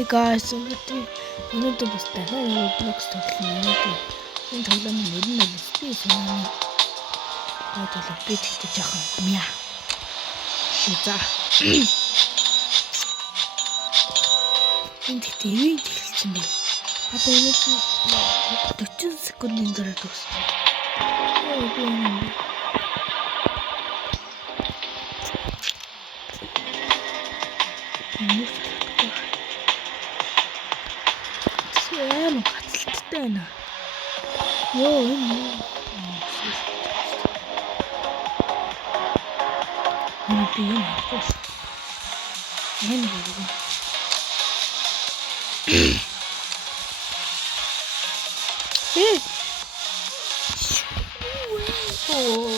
Hi guys, өнөөдөр бас дахиад Roblox тоглоно. Энэ тоглоомын нэр нь Space Money. Одоо би тэгтэж яхаа. Мя. Шиза. Энэ тэгтээ ивент эхэлсэн бэ. Одоо энэ 40 секундын дараа дуусна. Би энэ гацалттай байна. Йоо энэ би юм авах. Энэ юу?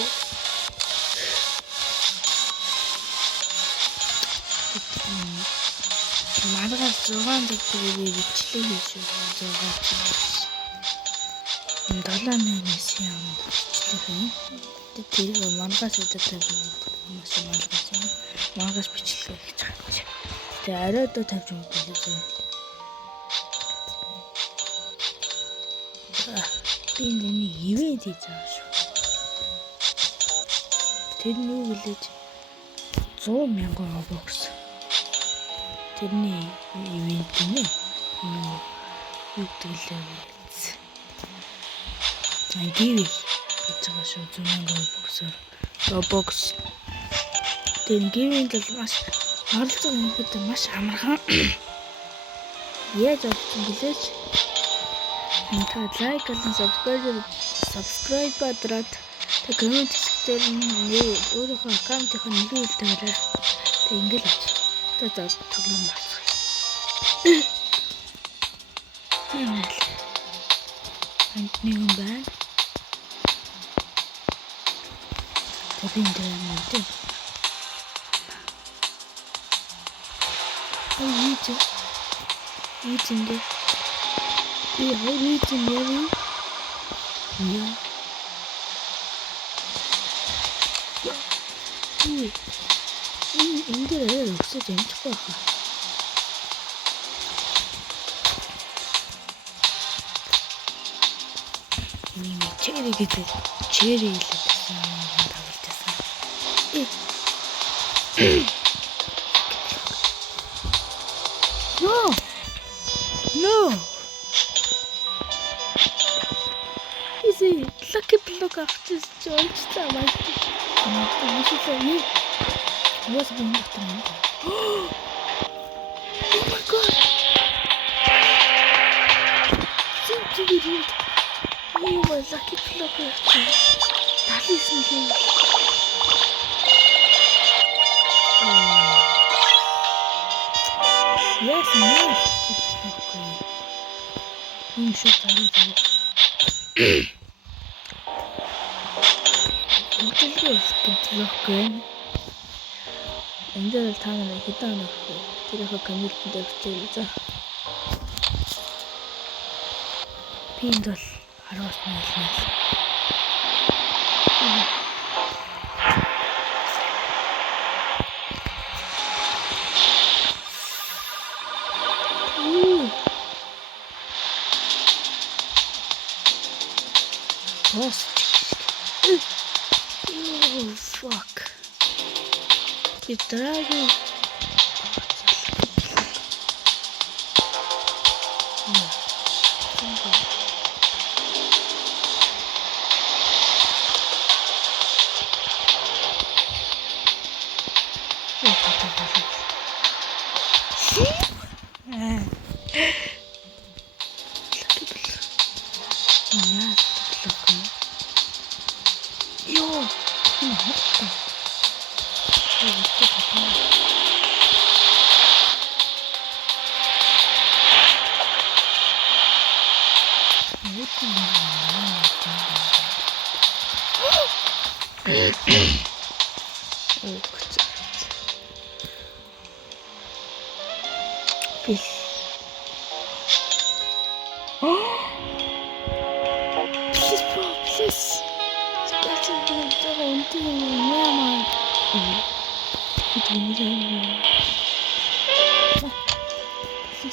Маргаас 6 дэглээ бичлээ гэж зургаач. 7-8-ээс юм бичлээ. Тэр маргаас өдөртэй маргаас бичлээ гэж байна. Тэгээ арай одоо тавьж юм билээ. Би энэ ивент хийж байгаа шүү. Тэр нь юу гэлээж 100,000 Robux. Тэрний ивент нэ. Юу гэвэл гиви гэж байгаа шүү. 100,000 Robux. Тэр гивинг л маш оролцоо хийхэд маш амархан. Яаж олсон гэлээч. Та лайк болон subscribe бадраад тэг коммент хийхдээ өөрийнхөө аккаунтын нэрийг тавиарай. Тэг ингээл ач. За тоглоом бацгаа. Энд нэг юм байна. Тэнд юм тийм. Эцэндээ би хөрийцэн яв. Яа. Эндээ өсөж амжихгүй хаа. Черри гэдэг черри хэлсэн тавьчихсан. No. Easy. Lucky block after George Thomas. What's going on? Oh my god. You were lucky block after. That isn't him. Yes, no. You should tell me. What is this? Block. Enjoy the time and I hit down. Did I commit to the stage? Pindle. I lost my sense. Oh fuck. It's dragging.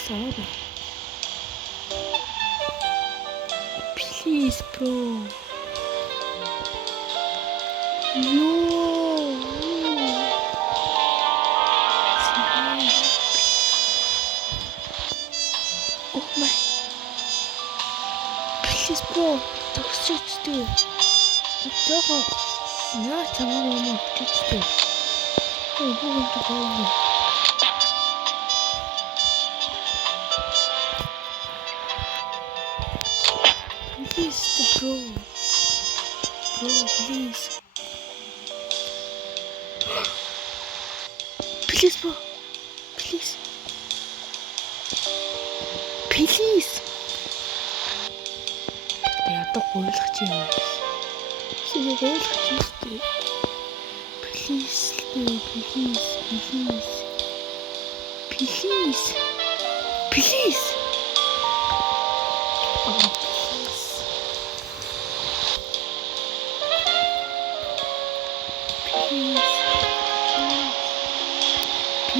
Sorry. Please, bro. Yo. Oh my. Please, bro. Төгсчихтэй. Жохоо. Яа чамаа юм оччихтэй. Ой, бүгд гоё. Please, bro. Bro, please. Please, bro. Please. Please. Я одоо гуйлах юм байна. Синий гуйлах юм. Please, please, please. Please. Please. Oh, please.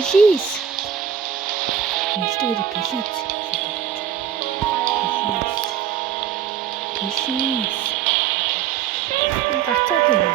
Please. Нэлтээр please. Please. Гацаад байна.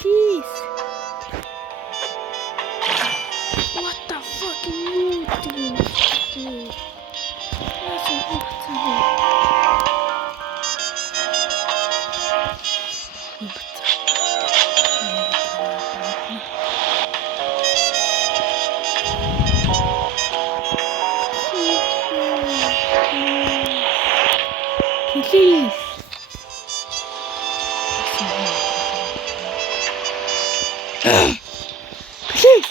Please. What the fuck are you doing? That's a good time. Please. Please.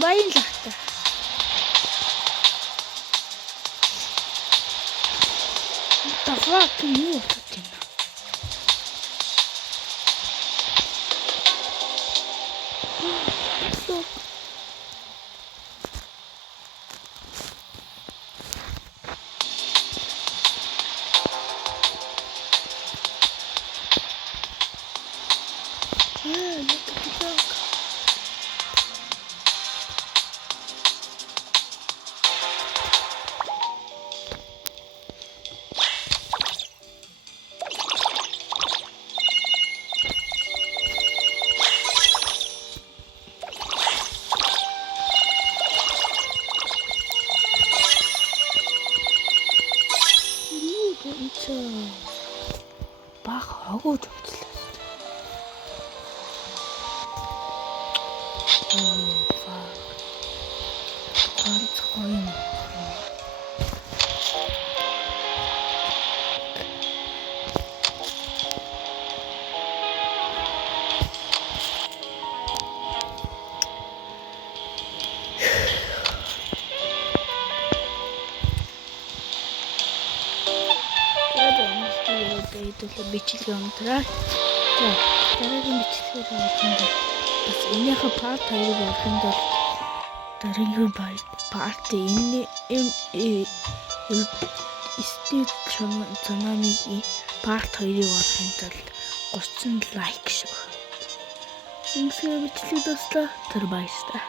Баярлалаа. What the fuck are you doing? Баг хогооч очлаа. Fuck. Ганцхан. Хэдүүлээ бичлэгээ унтраа. За, дараагийн бичлэгээр орохын тулд бас энийхээ part 2-ыг орохын тулд дараагийн part энэ Steve Tsunami-гийн part 2-ыг орохын тулд 30 лайк шүү. Ингээл бичлэг дуслаа. Тэр баярлалаа.